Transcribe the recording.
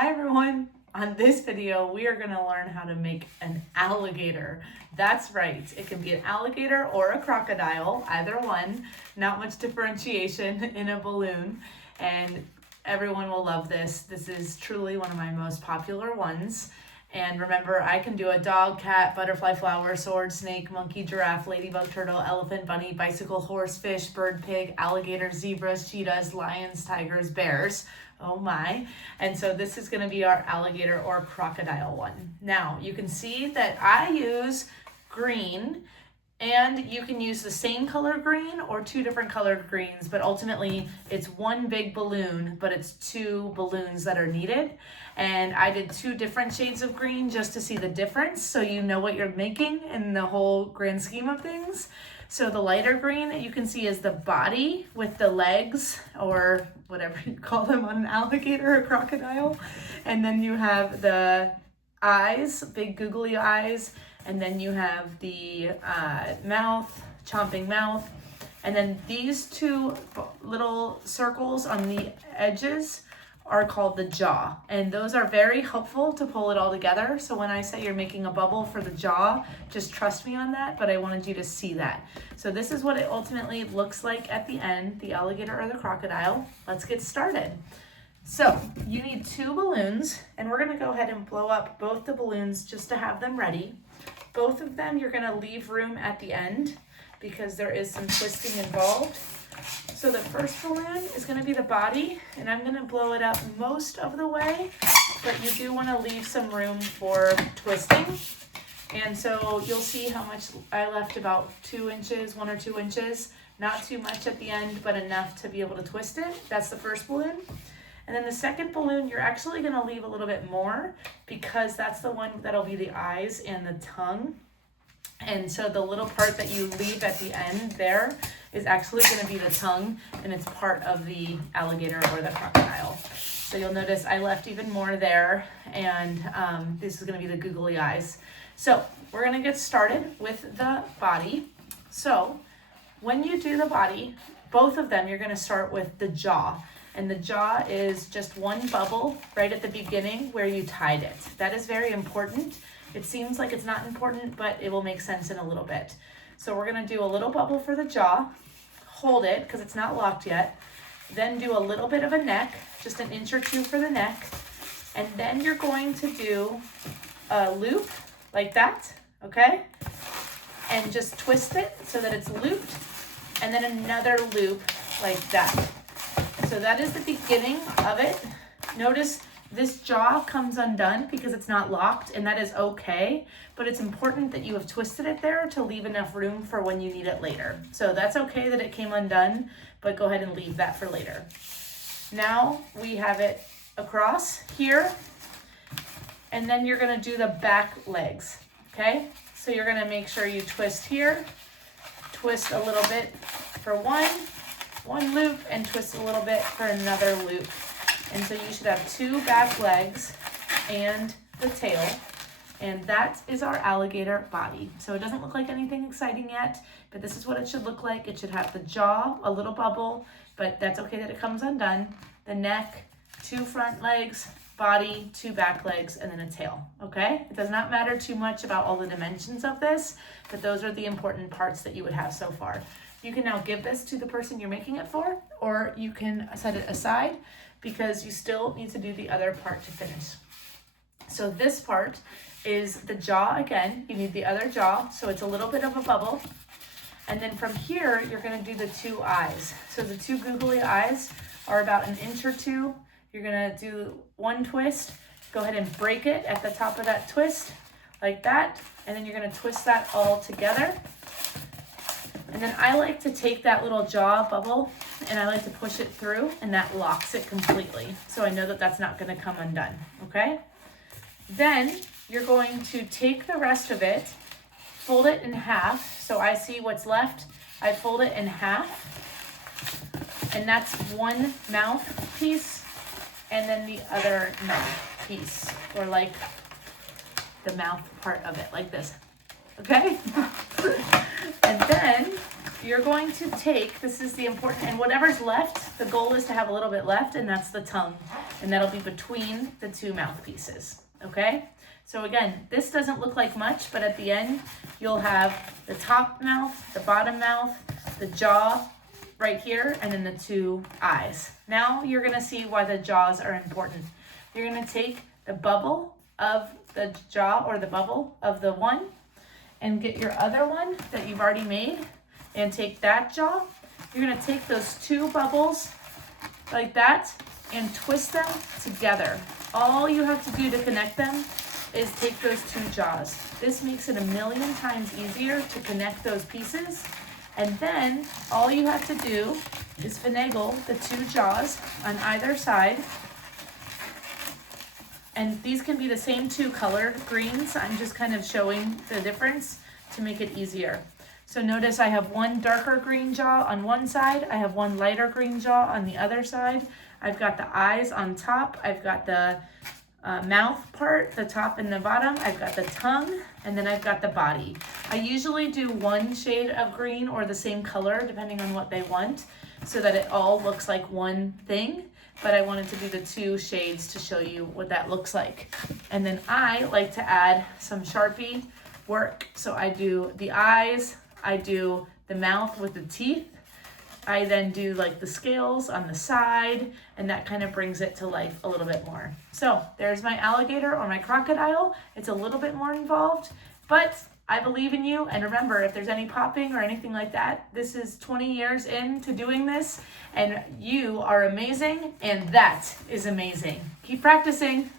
Hi everyone! On this video, we are going to learn how to make an alligator. That's right, it can be an alligator or a crocodile, either one. Not much differentiation in a balloon, and everyone will love this. This is truly one of my most popular ones. And remember, I can do a dog, cat, butterfly, flower, sword, snake, monkey, giraffe, ladybug, turtle, elephant, bunny, bicycle, horse, fish, bird, pig, alligator, zebras, cheetahs, lions, tigers, bears. Oh my. And so this is going to be our alligator or crocodile one. Now, you can see that I use green, and you can use the same color green or two different colored greens, but ultimately it's one big balloon, but it's two balloons that are needed. And I did two different shades of green just to see the difference, so you know what you're making in the whole grand scheme of things. So the lighter green you can see is the body with the legs, or whatever you call them on an alligator or crocodile. And then you have the eyes, big googly eyes. And then you have the mouth, chomping mouth. And then these two little circles on the edges are called the jaw. And those are very helpful to pull it all together. So when I say you're making a bubble for the jaw, just trust me on that, but I wanted you to see that. So this is what it ultimately looks like at the end, the alligator or the crocodile. Let's get started. So you need two balloons, and we're gonna go ahead and blow up both the balloons just to have them ready. Both of them, you're gonna leave room at the end because there is some twisting involved. So the first balloon is gonna be the body, and I'm gonna blow it up most of the way, but you do wanna leave some room for twisting. And so you'll see how much I left, about 2 inches, 1 or 2 inches. Not too much at the end, but enough to be able to twist it. That's the first balloon. And then the second balloon, you're actually gonna leave a little bit more because that's the one that'll be the eyes and the tongue. And so the little part that you leave at the end there is actually gonna be the tongue, and it's part of the alligator or the crocodile. So you'll notice I left even more there, and this is gonna be the googly eyes. So we're gonna get started with the body. So when you do the body, both of them, you're gonna start with the jaw. And the jaw is just one bubble right at the beginning where you tied it. That is very important. It seems like it's not important, but it will make sense in a little bit. So we're gonna do a little bubble for the jaw, hold it because it's not locked yet, then do a little bit of a neck, just 1 inch or 2 for the neck, and then you're going to do a loop like that, okay? And just twist it so that it's looped, and then another loop like that. So that is the beginning of it. Notice this jaw comes undone because it's not locked, and that is okay, but it's important that you have twisted it there to leave enough room for when you need it later. So that's okay that it came undone, but go ahead and leave that for later. Now we have it across here, and then you're gonna do the back legs, okay? So you're gonna make sure you twist here, twist a little bit for one loop, and twist a little bit for another loop. And so you should have 2 back legs and the tail, and that is our alligator body. So it doesn't look like anything exciting yet, but this is what it should look like. It should have the jaw, a little bubble, but that's okay that it comes undone, the neck, 2 front legs, body, 2 back legs, and then a tail, okay? It does not matter too much about all the dimensions of this, but those are the important parts that you would have so far. You can now give this to the person you're making it for, or you can set it aside because you still need to do the other part to finish. So this part is the jaw again. You need the other jaw, so it's a little bit of a bubble. And then from here, you're gonna do the 2 eyes. So the 2 googly eyes are about 1 inch or 2. You're gonna do 1 twist, go ahead and break it at the top of that twist, like that, and then you're gonna twist that all together. And then I like to take that little jaw bubble and I like to push it through, and that locks it completely. So I know that that's not gonna come undone, okay? Then you're going to take the rest of it, fold it in half. So I see what's left. I fold it in half, and that's one mouth piece, and then the other mouth piece, or like the mouth part of it, like this, okay? And then you're going to take, this is the important, and whatever's left, the goal is to have a little bit left, and that's the tongue. And that'll be between the two mouthpieces, okay? So again, this doesn't look like much, but at the end, you'll have the top mouth, the bottom mouth, the jaw right here, and then the two eyes. Now you're gonna see why the jaws are important. You're gonna take the bubble of the jaw or the bubble of the one and get your other one that you've already made and take that jaw. You're gonna take those two bubbles like that and twist them together. All you have to do to connect them is take those two jaws. This makes it a million times easier to connect those pieces. And then all you have to do is finagle the two jaws on either side. And these can be the same two colored greens. I'm just kind of showing the difference to make it easier. So notice I have one darker green jaw on one side. I have one lighter green jaw on the other side. I've got the eyes on top. I've got the mouth part, the top and the bottom. I've got the tongue, and then I've got the body. I usually do one shade of green or the same color depending on what they want so that it all looks like one thing, but I wanted to do the two shades to show you what that looks like. And then I like to add some Sharpie work. So I do the eyes, I do the mouth with the teeth, I then do like the scales on the side, and that kind of brings it to life a little bit more. So there's my alligator or my crocodile. It's a little bit more involved, but I believe in you. And remember, if there's any popping or anything like that, this is 20 years into doing this, and you are amazing, and that is amazing. Keep practicing.